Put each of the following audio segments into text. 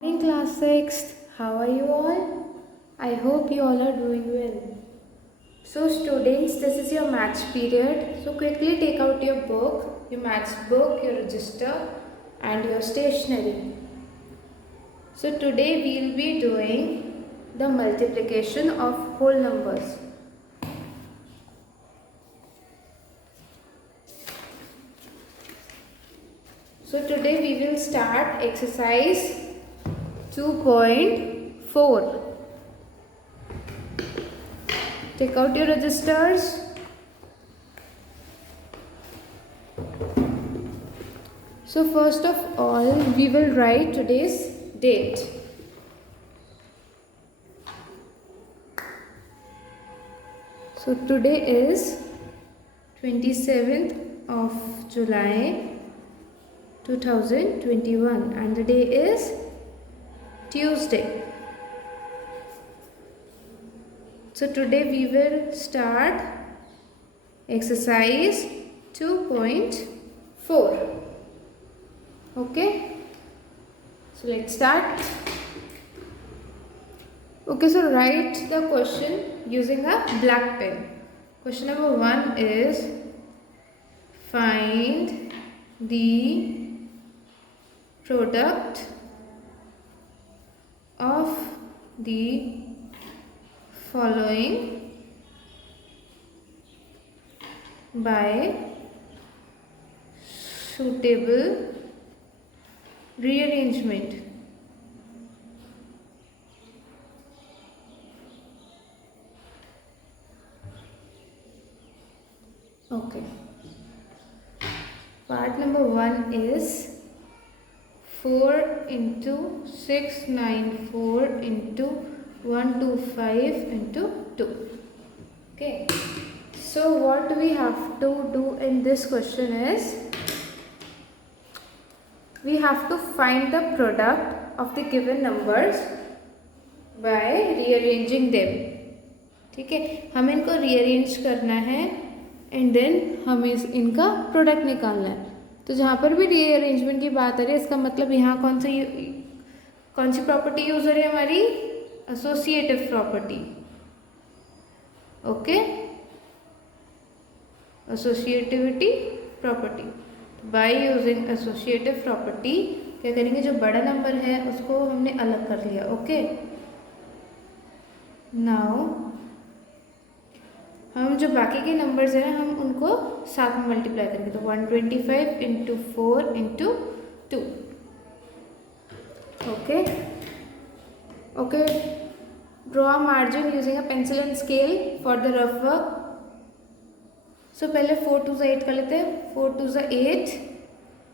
Morning class 6th, how are you all? I hope you all are doing well. So students, this is your maths period. So quickly take out your book, your maths book, your register and your stationery. So today we will be doing the multiplication of whole numbers. So today we will start exercise 2.4. Take out your registers. So first of all, we will write today's date. So today is 27th of July 2021 and the day is Tuesday. So today we will start exercise 2.4. Okay, so let's start. Okay, so write the question using a black pen. Question number 1 is find the product of the following by suitable rearrangement. Okay. Part number 1 is 4 into 694 into 125 into 2. Okay. So what we have to do in this question is we have to find the product of the given numbers by rearranging them. ठीक है, हमें इनको रीअरेंज करना है and then हमें इनका प्रोडक्ट निकालना है. तो जहाँ पर भी रीअरेंजमेंट की बात आ रही है इसका मतलब यहाँ कौन सी प्रॉपर्टी यूज हो रही है हमारी? Associative property. Okay, associativity property. By using associative property क्या करेंगे, जो बड़ा नंबर है उसको हमने अलग कर लिया. ओके, नाउ हम जो बाकी के नंबर्स हैं हम उनको साथ में मल्टीप्लाई करेंगे. तो 125 into 4 into 2. Okay okay, draw margin using a pencil and scale for the rough work. So पहले 4 2 8 कर लेते हैं. 4 2 8,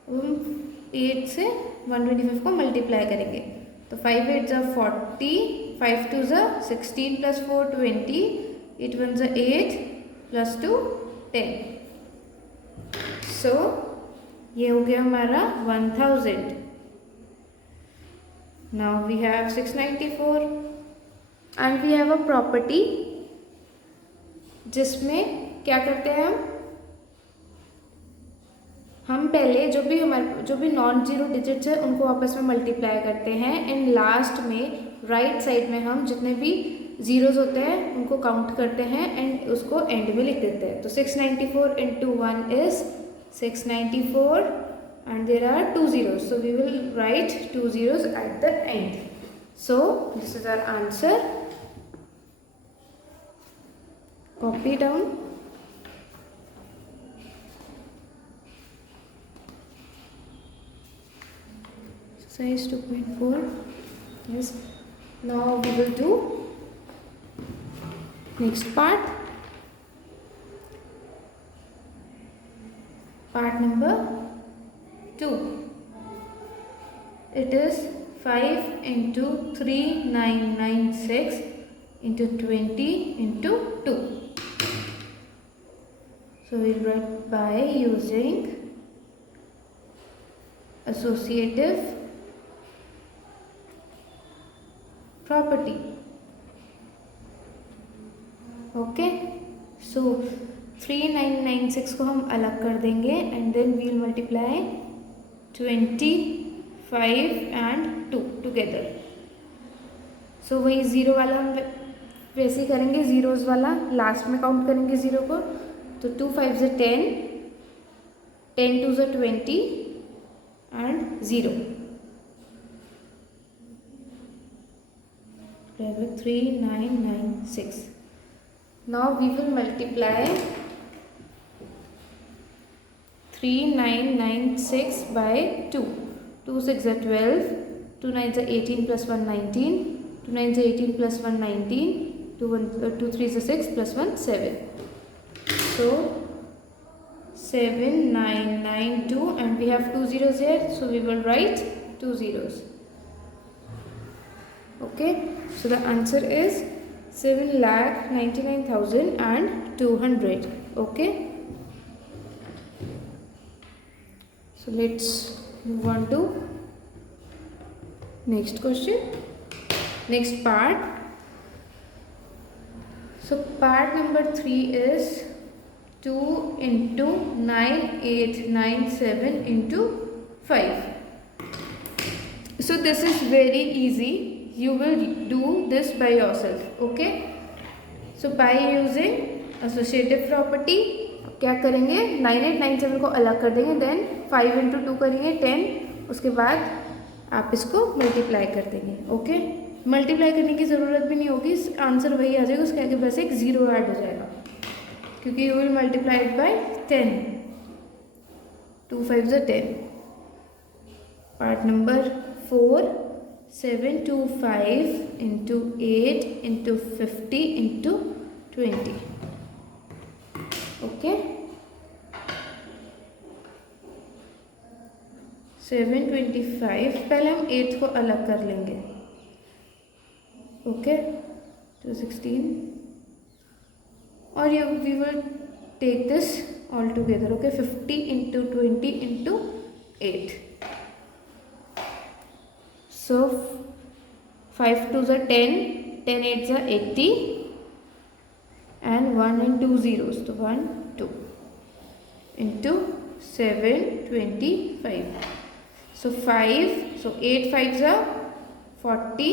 हम 8 से 125 को मल्टीप्लाई करेंगे. तो 5 8 40, 5 2 16 प्लस 4 20, 8 1 8 प्लस 2 10. सो ये हो गया हमारा 1000. Now we have 694 and we have a property जिसमें क्या करते हैं हम पहले जो भी नॉन जीरो डिजिट्स है उनको आपस में मल्टीप्लाई करते हैं एंड लास्ट में राइट साइड में हम जितने भी जीरोज होते हैं उनको काउंट करते हैं एंड उसको एंड में लिख देते हैं. तो 694 into 1 is 694 and there are 2 zeros. So we will write 2 zeros at the end. So this is our answer. Copy down. Exercise 2.4. Yes. Now we will do next part. Part number 2. It is 5 into 3996 into 20 into 2. So we will write by using associative property. Okay, so 3996 को हम अलग कर देंगे and then we will multiply 25 and 2. 2 together. So वही zero वाला हम वैसे ही करेंगे, ज़ीरोज़ वाला लास्ट में काउंट करेंगे ज़ीरो को। तो 2 5 ज़ 10, 10 2 ज़ 20 एंड 0। 3996. Now we will multiply 3996 by 2. 2 6 are 12, 2 9 are 18 plus 1 19, 2 9 are 18 plus 1 19, 2 3 are 6 plus 1 7. So 7992, and we have 2 zeros here, so we will write 2 zeros. Okay, so the answer is 7,99,200. Okay, so let's move on to next question, next part. So part number 3 is 2 into 9897 into 5. So this is very easy. You will do this by yourself. Okay, so by using associative property क्या करेंगे, 9897 को अलग कर देंगे, देन 5 into 2 करेंगे 10, उसके बाद आप इसको मल्टीप्लाई कर देंगे. ओके, मल्टीप्लाई करने की ज़रूरत भी नहीं होगी, आंसर वही आ जाएगा, उसके आगे बस एक ज़ीरो ऐड हो जाएगा, क्योंकि you will multiply it by 10. 2 5 ज़ 10. पार्ट नंबर 4, 725 into 8 into 50 into 20. Okay, 725, पहले हम 8 को अलग कर लेंगे. ओके, 216, और ये we will take this all together. Okay, 50 into 20 into 8. So 5 2s are 10, 10 8s are 80, and 1 and 2 zeros, so 1 2 into 725. So 5, so 8 5s are 40,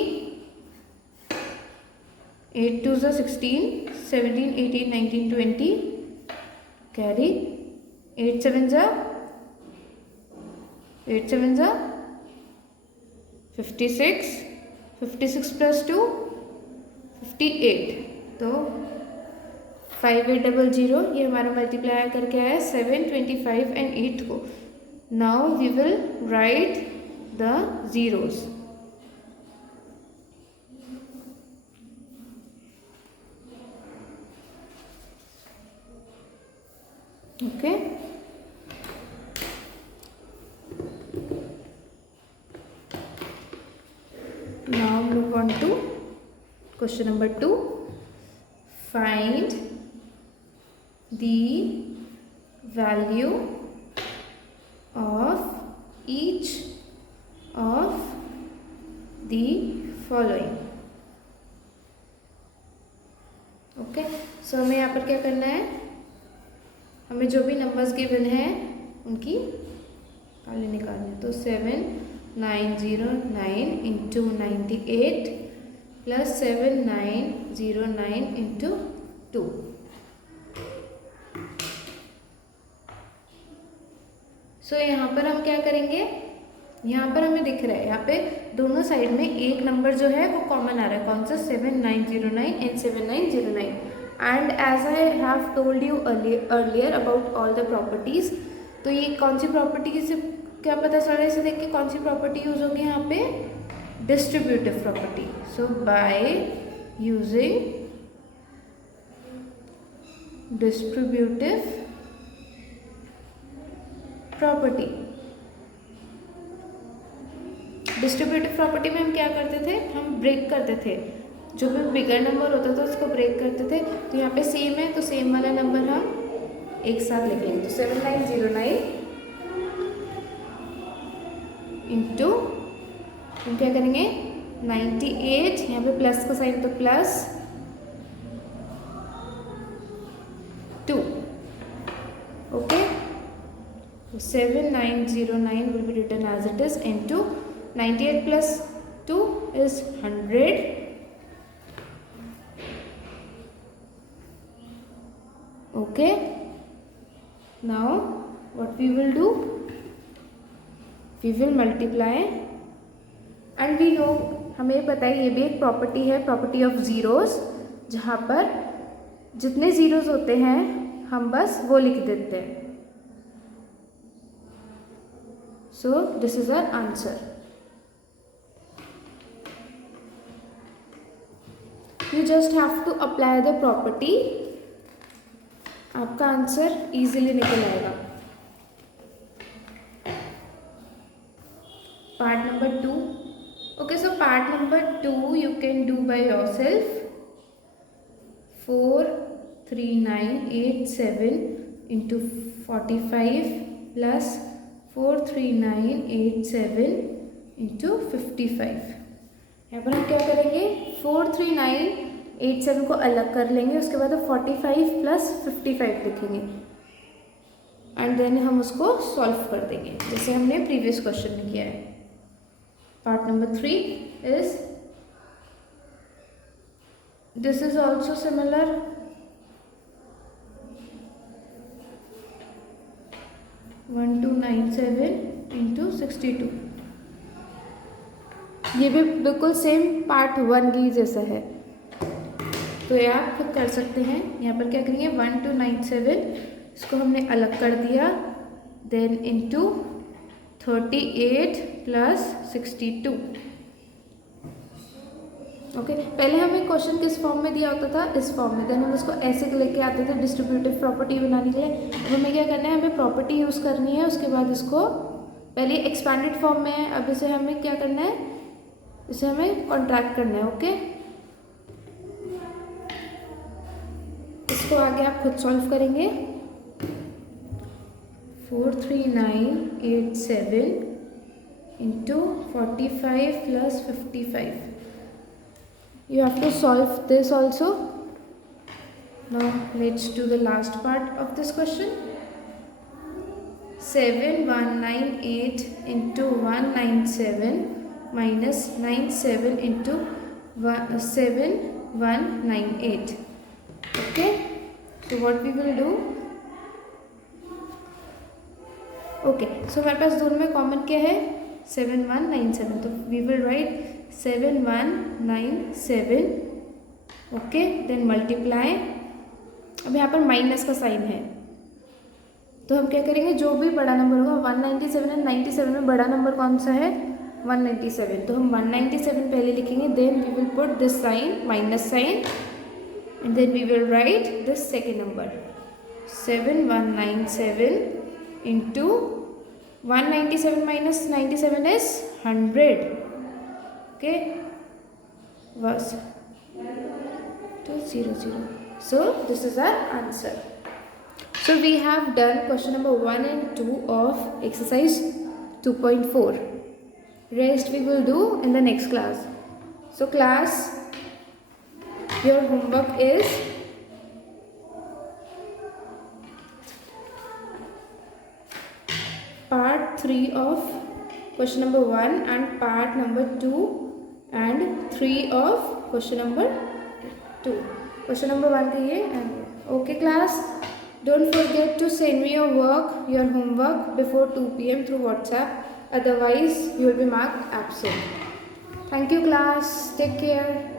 8 2s are 16, 17 18 19 20, carry 8 7s are 56, 56 plus 2 58. तो 5800 ये हमारा मल्टीप्लाई करके आया 725 एंड 8 को. Now we will write the zeros. Okay, now move on to question number 2. Find the value of each of the following. Okay, so हमें यहाँ पर क्या करना है, हमें जो भी नंबर्स गिवन है उनकी वैल्यू निकालनी है. तो 7909 into 98 plus 7909 into 2. सो यहाँ पर हम क्या करेंगे, यहाँ पर हमें दिख रहा है, यहाँ पे दोनों साइड में एक नंबर जो है वो कॉमन आ रहा है. कौन सा, 7909 and 7909. And as I have told you earlier about all the properties. तो ये कौन सी प्रॉपर्टी से क्या पता चल रहा है, इसे देख के कौन सी प्रॉपर्टी यूज होगी यहाँ पे, distributive property. So by using distributive property, distributive property में हम क्या करते थे, हम ब्रेक करते थे, जो भी बिगर नंबर होता था उसको ब्रेक करते थे. तो यहाँ पे सेम है, तो सेम वाला नंबर हम एक साथ लिख लेंगे. तो 7909 इंटू हम क्या करेंगे, 98, यहाँ पे प्लस का साइन तो प्लस 2. ओके, 7909 will be written as it is into 98 plus 2 is 100. Okay, now what we will do, we will multiply and we know, हमें पता है ये भी एक प्रॉपर्टी है, प्रॉपर्टी ऑफ ज़ीरोज़, जहाँ पर जितने ज़ीरोज़ होते हैं हम बस वो लिख देते हैं. So this is our answer. You just have to apply the property. आपका आंसर इजीली निकल आएगा. Part number 2. Okay, so part number 2 you can do by yourself. 43987 into 45 plus 43987 into 55. यहाँ पर हम क्या करेंगे, 43987 को अलग कर लेंगे, उसके बाद 45 प्लस 55 लिखेंगे एंड देन हम उसको सॉल्व कर देंगे जैसे हमने प्रीवियस क्वेश्चन में किया है. Part number 3 is, this is also similar. 1297 into 62. ये भी बिल्कुल सेम पार्ट 1 की जैसा है, तो ये आप खुद कर सकते हैं. यहाँ पर क्या करेंगे, 1297 इसको हमने अलग कर दिया, देन इंटू 38 प्लस 62. ओके, पहले हमें क्वेश्चन किस फॉर्म में दिया होता था, इस फॉर्म में, देन हम उसको ऐसे लेके आते थे डिस्ट्रीब्यूटिव प्रॉपर्टी बनाने के लिए. अब हमें क्या करना है, हमें प्रॉपर्टी यूज़ करनी है, उसके बाद इसको पहले एक्सपैंडेड फॉर्म में है, अब इसे हमें क्या करना है, इसे हमें कॉन्ट्रैक्ट करना है. ओके, इसको आगे आप खुद सॉल्व करेंगे. 43987 into 45 plus 55. You have to solve this also. Now let's do the last part of this question. 7198 into 197 minus 97 into 7198. Okay, so what we will do, okay, so हमारे पास दोनों में कॉमन क्या है, 7197, तो we will write 7197. Okay, then multiply. अब यहाँ पर माइनस का साइन है, तो हम क्या करेंगे, जो भी बड़ा नंबर होगा, 197 एंड 97 में बड़ा नंबर कौन सा है, 197, तो हम 197 पहले लिखेंगे, then we will put this sign, minus sign, and then we will write this second number. 7197 into 197 minus 97 is 100. Okay, was 200. So this is our answer. So we have done question number 1 and 2 of exercise 2.4. Rest we will do in the next class. So class, your homework is part 3 of question number 1 and part number 2 and 3 of question number 2. Question number 1 का ये. Okay class, don't forget to send me your work, your homework before 2 PM through WhatsApp, otherwise you will be marked absent. Thank you class, take care.